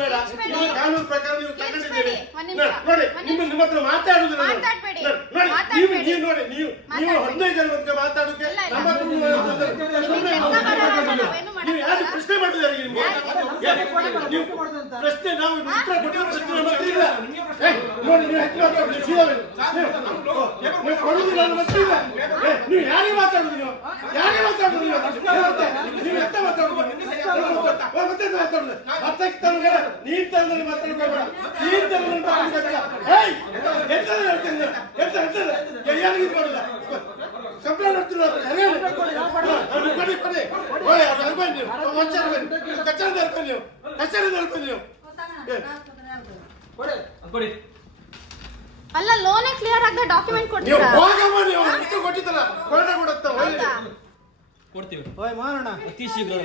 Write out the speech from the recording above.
ಬೇಡ. ನೀವು ಕಾನೂನು ಪ್ರಕಾರ ನೀವು ತಗೊಂಡಿದ್ದೀರಿ. ನೋಡಿ ನಿಮ್ಮ ಹತ್ರ ಮಾತಾಡುದಿಲ್ಲ. ನೋಡಿ ನೀವು ನೋಡಿ ನೀವು 15 ಜನ ಬಗ್ಗೆ ಮಾತಾಡೋಕೆ ನಮ್ಮ ಹತ್ರ ನೀವು ಯಾರು ಪ್ರಶ್ನೆ ಮಾಡಿದ್ದಾರೆ ನಿಮ್ಗೆ? ನೀವು ಪ್ರಶ್ನೆ ನಾವು ಉತ್ತರ ಕೊಟ್ಟಿರೋ ಪ್ರಶ್ನೆ ನಮ್ಮ ಹತ್ರ ಇಲ್ಲ. ನೋಡಿ ನೀವು ಹೆಚ್ಚು ಮಾತಾಡೋದು ನೀವು ಕೊಡುದಿಲ್ಲ ನಮ್ಮ ಹತ್ರ ಇಲ್ಲ. ನೀವು ಯಾರಿಗೆ ಮಾತಾಡುದು? ನೀವು ಯಾರಿಗೆ ಮಾತಾಡುದು? ನೀವು ಎಂತ ಮಾತಾಡುದು? ಮತ್ತೆ ಮಾತಾಡುದು ನೀನ್ ತಂದ್ರೆ ಮಾತಾಡ್ಕೋಬೇಡ. ನೀನ್ ತಂದ್ರೆ ಯಾರಿಗೂ ಕೊಡಲ್ಲ. ಕಂಪ್ಲೇಂಟ್ ಮಾಡ್ತಿಲ್ಲ. ಅಲ್ಲ ಲೋನೇ ಕ್ಲಿಯರ್ ಆಗ ಡಾಕ್ಯುಮೆಂಟ್ ಕೊಡ್ತೀರಾ? ನೀವು ಹೋಗಮ್ಮ, ನೀವು ಅಂತ ಕೊಟ್ಟಿದ್ದಲ್ಲ ಕೊಡನೆ ಕೊಡುತ್ತಾ ಕೊಡ್ತೀವಿ. ಮಾಡೋಣ ಅತಿ ಶೀಘ್ರ.